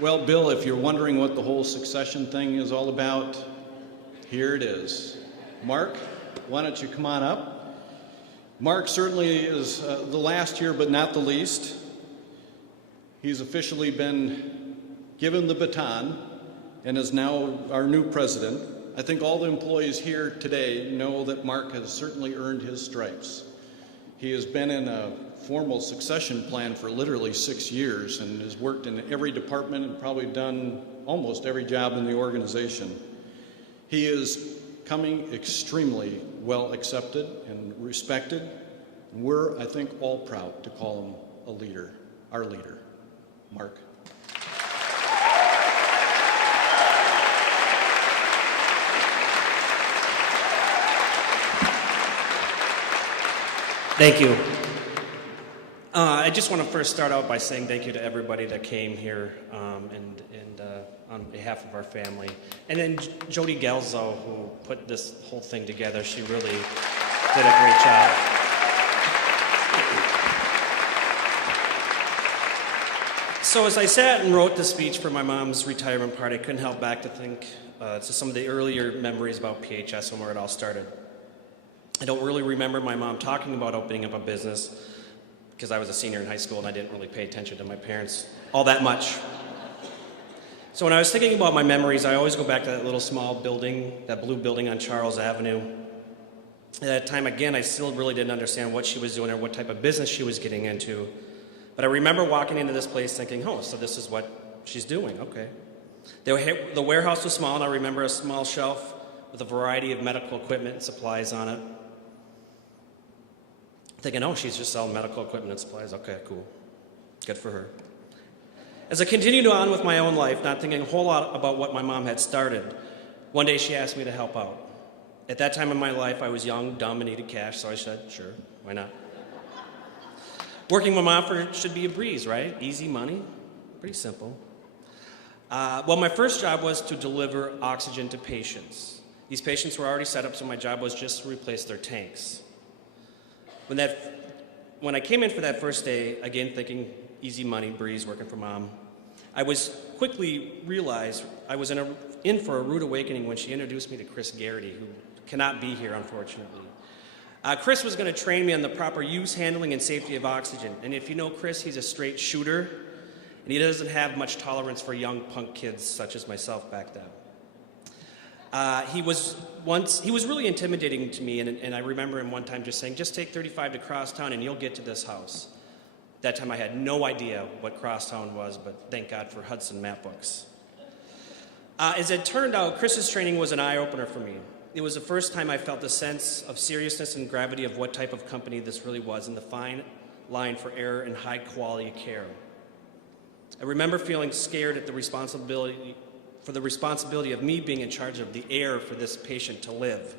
Well, Bill, if you're wondering what the whole succession thing is all about, here it is. Mark, why don't you come on up? Mark certainly is the last here, but not the least. He's officially been given the baton and is now our new president. I think all the employees here today know that Mark has certainly earned his stripes. He has been in a formal succession plan for literally 6 years and has worked in every department and probably done almost every job in the organization. He is coming extremely well accepted and respected. And we're, I think, all proud to call him a leader, our leader. Mark. Thank you. I just want to first start out by saying thank you to everybody that came here and on behalf of our family. And then Jody Gelzo, who put this whole thing together, she really did a great job. So as I sat and wrote the speech for my mom's retirement party, I couldn't help back to think to some of the earlier memories about PHS and where it all started. I don't really remember my mom talking about opening up a business because I was a senior in high school and I didn't really pay attention to my parents all that much. So when I was thinking about my memories, I always go back to that little small building, that blue building on Charles Avenue. At that time, again, I still really didn't understand what she was doing or what type of business she was getting into. But I remember walking into this place thinking, oh, so this is what she's doing, okay. The warehouse was small, and I remember a small shelf with a variety of medical equipment and supplies on it. Thinking, oh, she's just selling medical equipment and supplies. Okay, cool. Good for her. As I continued on with my own life, not thinking a whole lot about what my mom had started, one day she asked me to help out. At that time in my life, I was young, dumb, and needed cash, so I said, sure, why not? Working with mom should be a breeze, right? Easy money, pretty simple. Well, my first job was to deliver oxygen to patients. These patients were already set up, so my job was just to replace their tanks. When I came in for that first day, again thinking easy money, breeze, working for mom, I was quickly realized I was in for a rude awakening when she introduced me to Chris Garrity, who cannot be here, unfortunately. Chris was going to train me on the proper use, handling, and safety of oxygen. And if you know Chris, he's a straight shooter, and he doesn't have much tolerance for young punk kids such as myself back then. He was really intimidating to me, and I remember him one time just saying, just take 35 to Crosstown and you'll get to this house. That time I had no idea what Crosstown was, but thank God for Hudson map books. As it turned out, Chris's training was an eye-opener for me. It was the first time I felt the sense of seriousness and gravity of what type of company this really was and the fine line for error and high-quality care. I remember feeling scared at the responsibility of me being in charge of the air for this patient to live,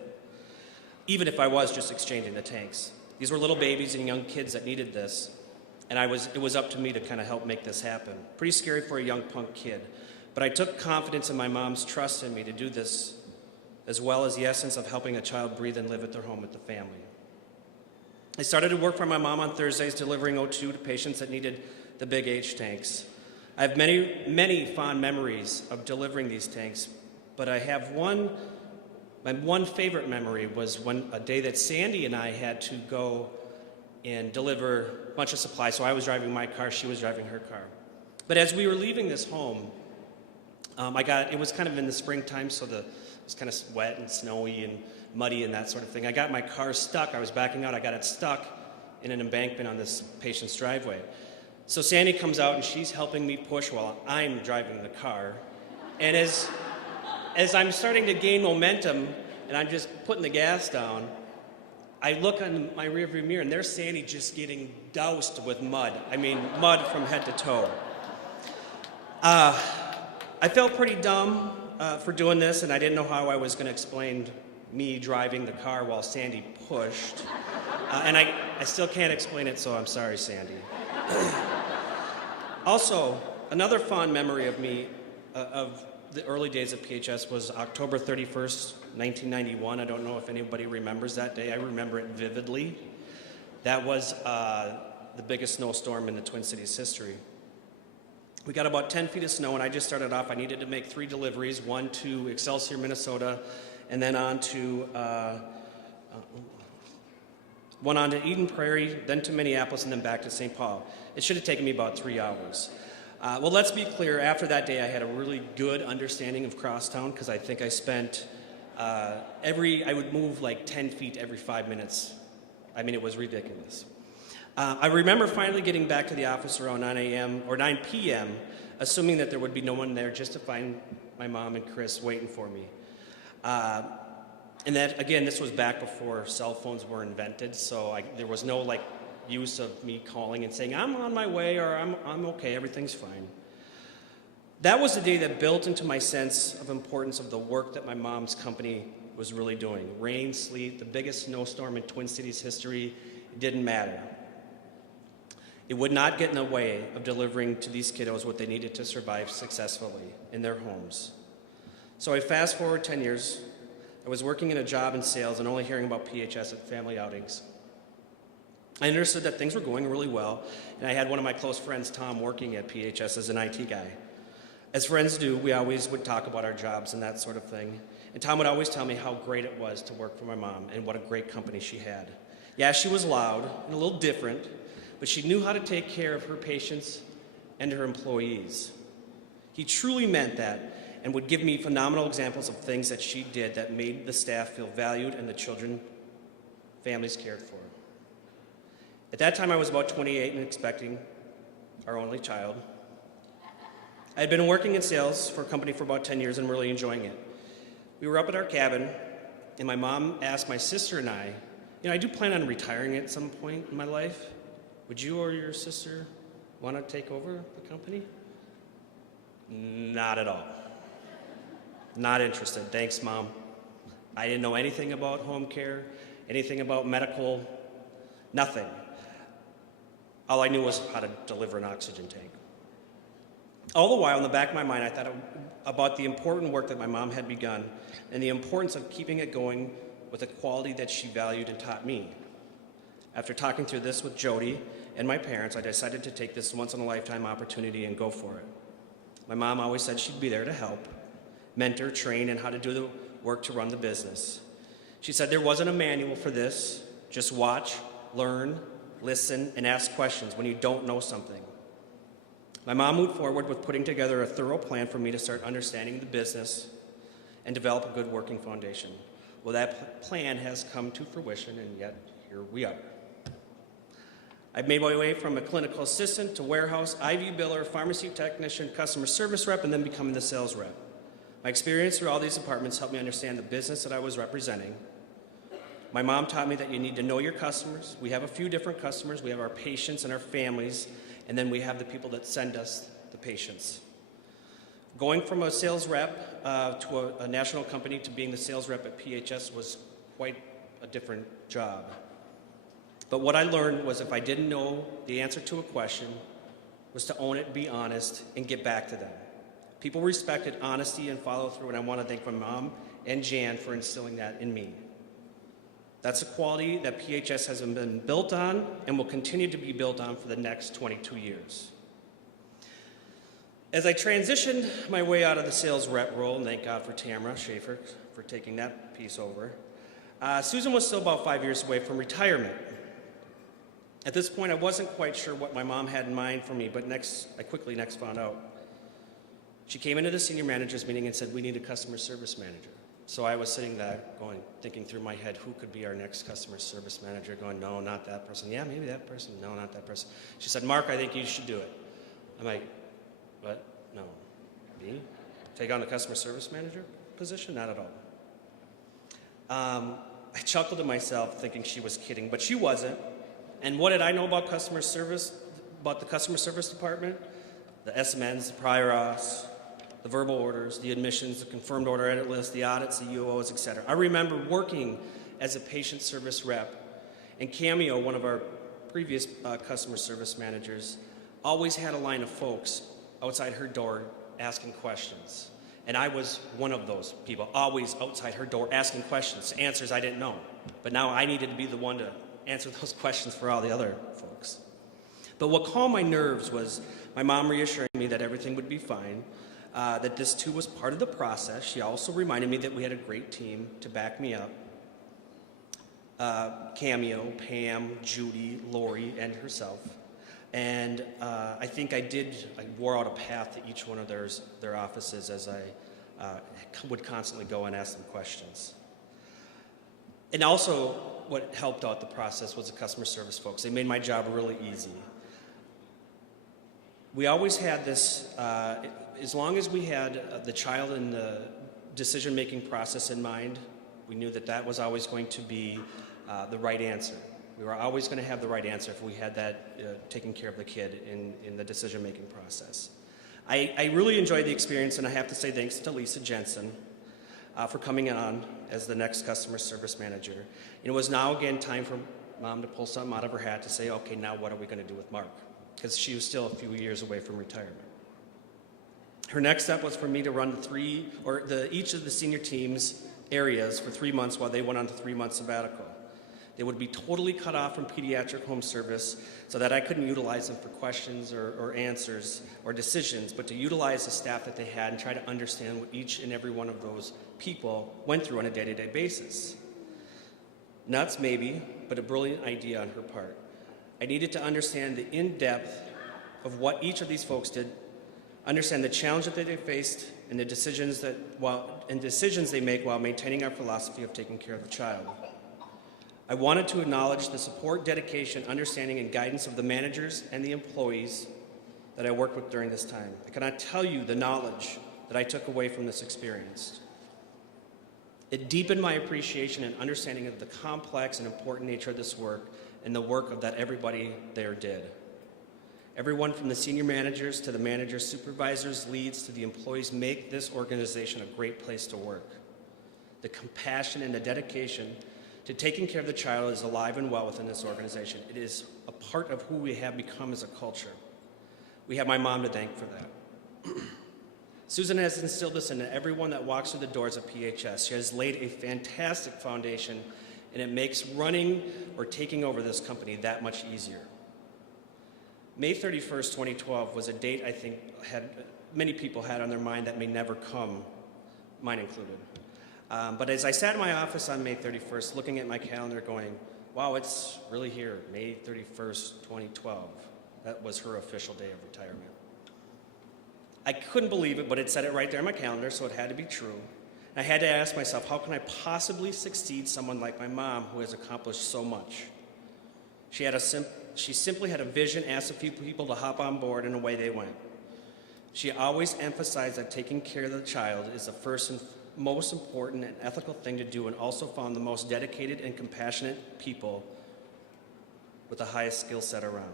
even if I was just exchanging the tanks. These were little babies and young kids that needed this, and it was up to me to kind of help make this happen. Pretty scary for a young punk kid, but I took confidence in my mom's trust in me to do this, as well as the essence of helping a child breathe and live at their home with the family. I started to work for my mom on Thursdays, delivering O2 to patients that needed the big H tanks. I have many, many fond memories of delivering these tanks, but I have my one favorite memory was a day that Sandy and I had to go and deliver a bunch of supplies. So I was driving my car, she was driving her car. But as we were leaving this home, it was kind of in the springtime, so it was kind of wet and snowy and muddy and that sort of thing. I got my car stuck. I was backing out. I got it stuck in an embankment on this patient's driveway. So Sandy comes out and she's helping me push while I'm driving the car. And as I'm starting to gain momentum and I'm just putting the gas down, I look on my rearview mirror and there's Sandy just getting doused with mud. I mean, mud from head to toe. I felt pretty dumb for doing this, and I didn't know how I was going to explain me driving the car while Sandy pushed. And I still can't explain it, so I'm sorry, Sandy. Also, another fond memory of me, of the early days of PHS was October 31st, 1991. I don't know if anybody remembers that day. I remember it vividly. That was the biggest snowstorm in the Twin Cities history. We got about 10 feet of snow, and I just started off. I needed to make 3 deliveries, one to Excelsior, Minnesota, and then one on to Eden Prairie, then to Minneapolis, and then back to St. Paul. It should have taken me about 3 hours. Well, let's be clear, after that day, I had a really good understanding of crosstown, because I think I spent I would move like 10 feet every 5 minutes. I mean, it was ridiculous. I remember finally getting back to the office around 9 a.m. or 9 p.m., assuming that there would be no one there, just to find my mom and Chris waiting for me. And that, again, this was back before cell phones were invented, so there was no use of me calling and saying, I'm on my way, or I'm okay, everything's fine. That was the day that built into my sense of importance of the work that my mom's company was really doing. Rain, sleet, the biggest snowstorm in Twin Cities history, it didn't matter. It would not get in the way of delivering to these kiddos what they needed to survive successfully in their homes. So I fast forward 10 years. I was working in a job in sales and only hearing about PHS at family outings. I understood that things were going really well, and I had one of my close friends, Tom, working at PHS as an IT guy. As friends do, we always would talk about our jobs and that sort of thing. And Tom would always tell me how great it was to work for my mom and what a great company she had. Yeah, she was loud and a little different, but she knew how to take care of her patients and her employees. He truly meant that and would give me phenomenal examples of things that she did that made the staff feel valued and the children, families cared for. At that time, I was about 28 and expecting our only child. I had been working in sales for a company for about 10 years and really enjoying it. We were up at our cabin, and my mom asked my sister and I do plan on retiring at some point in my life. Would you or your sister want to take over the company? Not at all. Not interested. Thanks, Mom. I didn't know anything about home care, anything about medical, nothing. All I knew was how to deliver an oxygen tank. All the while, in the back of my mind, I thought about the important work that my mom had begun and the importance of keeping it going with a quality that she valued and taught me. After talking through this with Jody and my parents, I decided to take this once-in-a-lifetime opportunity and go for it. My mom always said she'd be there to help, mentor, train, and how to do the work to run the business. She said there wasn't a manual for this. Just watch, learn, listen, and ask questions when you don't know something. My mom moved forward with putting together a thorough plan for me to start understanding the business and develop a good working foundation. Well, that plan has come to fruition, and yet here we are. I've made my way from a clinical assistant to warehouse, IV biller, pharmacy technician, customer service rep, and then becoming the sales rep. My experience through all these departments helped me understand the business that I was representing. My mom taught me that you need to know your customers. We have a few different customers. We have our patients and our families, and then we have the people that send us the patients. Going from a sales rep to a national company to being the sales rep at PHS was quite a different job. But what I learned was if I didn't know the answer to a question, was to own it, be honest, and get back to them. People respected honesty and follow through, and I want to thank my mom and Jan for instilling that in me. That's a quality that PHS has been built on and will continue to be built on for the next 22 years. As I transitioned my way out of the sales rep role, and thank God for Tamara Schaefer for taking that piece over, Susan was still about 5 years away from retirement. At this point, I wasn't quite sure what my mom had in mind for me, but I quickly found out. She came into the senior manager's meeting and said, we need a customer service manager. So I was sitting there thinking through my head, who could be our next customer service manager? Going, no, not that person. Yeah, maybe that person. No, not that person. She said, Mark, I think you should do it. I'm like, what? No. Me? Take on the customer service manager position? Not at all. I chuckled to myself thinking she was kidding, but she wasn't. And what did I know about customer service, about the customer service department? The SMNs, the prior auths, the verbal orders, the admissions, the confirmed order edit list, the audits, the UOs, etc. I remember working as a patient service rep, and Cameo, one of our previous customer service managers, always had a line of folks outside her door asking questions. And I was one of those people, always outside her door asking questions, answers I didn't know. But now I needed to be the one to answer those questions for all the other folks. But what calmed my nerves was my mom reassuring me that everything would be fine, that this too was part of the process. She also reminded me that we had a great team to back me up. Cameo, Pam, Judy, Lori, and herself. And I think I wore out a path to each one of their offices as I would constantly go and ask them questions. And also, what helped out the process was the customer service folks. They made my job really easy. We always had this, as long as we had the child in the decision-making process in mind, we knew that that was always going to be the right answer. We were always going to have the right answer if we had that taking care of the kid in the decision-making process. I really enjoyed the experience, and I have to say thanks to Lisa Jensen for coming on as the next customer service manager. And it was now again time for Mom to pull something out of her hat to say, okay, now what are we going to do with Mark? Because she was still a few years away from retirement. Her next step was for me to run each of the senior teams areas for 3 months while they went on to 3 months sabbatical. They would be totally cut off from pediatric home service so that I couldn't utilize them for questions or answers or decisions, but to utilize the staff that they had and try to understand what each and every one of those people went through on a day-to-day basis. Nuts, maybe, but a brilliant idea on her part. I needed to understand the in-depth of what each of these folks did, understand the challenge that they faced, and the decisions they make while maintaining our philosophy of taking care of the child. I wanted to acknowledge the support, dedication, understanding, and guidance of the managers and the employees that I worked with during this time. I cannot tell you the knowledge that I took away from this experience. It deepened my appreciation and understanding of the complex and important nature of this work and the work that everybody there did. Everyone from the senior managers to the managers, supervisors, leads, to the employees make this organization a great place to work. The compassion and the dedication to taking care of the child is alive and well within this organization. It is a part of who we have become as a culture. We have my mom to thank for that. Susan has instilled this into everyone that walks through the doors of PHS. She has laid a fantastic foundation, and it makes running or taking over this company that much easier. May 31st, 2012 was a date I think many people had on their mind that may never come, mine included. But as I sat in my office on May 31st, looking at my calendar going, wow, it's really here, May 31st, 2012. That was her official day of retirement. I couldn't believe it, but it said it right there on my calendar, so it had to be true. And I had to ask myself, how can I possibly succeed someone like my mom who has accomplished so much? She simply had a vision, asked a few people to hop on board, and away they went. She always emphasized that taking care of the child is the first and most important and ethical thing to do, and also found the most dedicated and compassionate people with the highest skill set around.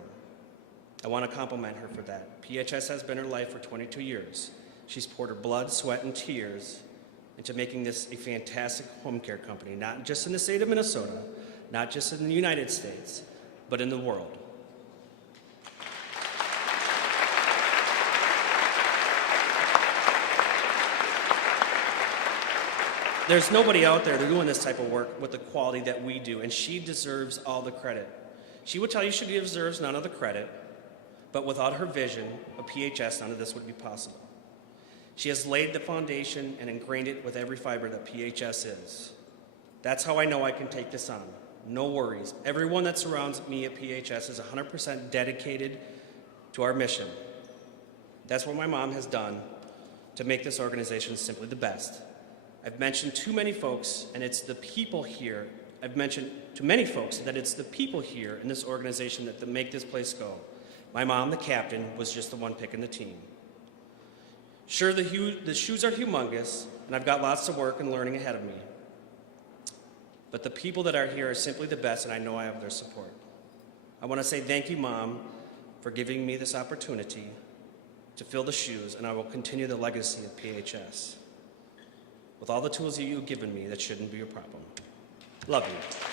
I want to compliment her for that. PHS has been her life for 22 years. She's poured her blood, sweat, and tears into making this a fantastic home care company, not just in the state of Minnesota, not just in the United States, but in the world. There's nobody out there doing this type of work with the quality that we do, and she deserves all the credit. She would tell you she deserves none of the credit, but without her vision of PHS, none of this would be possible. She has laid the foundation and ingrained it with every fiber that PHS is. That's how I know I can take this on. No worries. Everyone that surrounds me at PHS is 100% dedicated to our mission. That's what my mom has done to make this organization simply the best. I've mentioned too many folks, and it's the people here. I've mentioned to many folks that it's the people here in this organization that make this place go. My mom, the captain, was just the one picking the team. Sure, the shoes are humongous, and I've got lots of work and learning ahead of me. But the people that are here are simply the best, and I know I have their support. I want to say thank you, Mom, for giving me this opportunity to fill the shoes, and I will continue the legacy of PHS. With all the tools that you've given me, that shouldn't be a problem. Love you.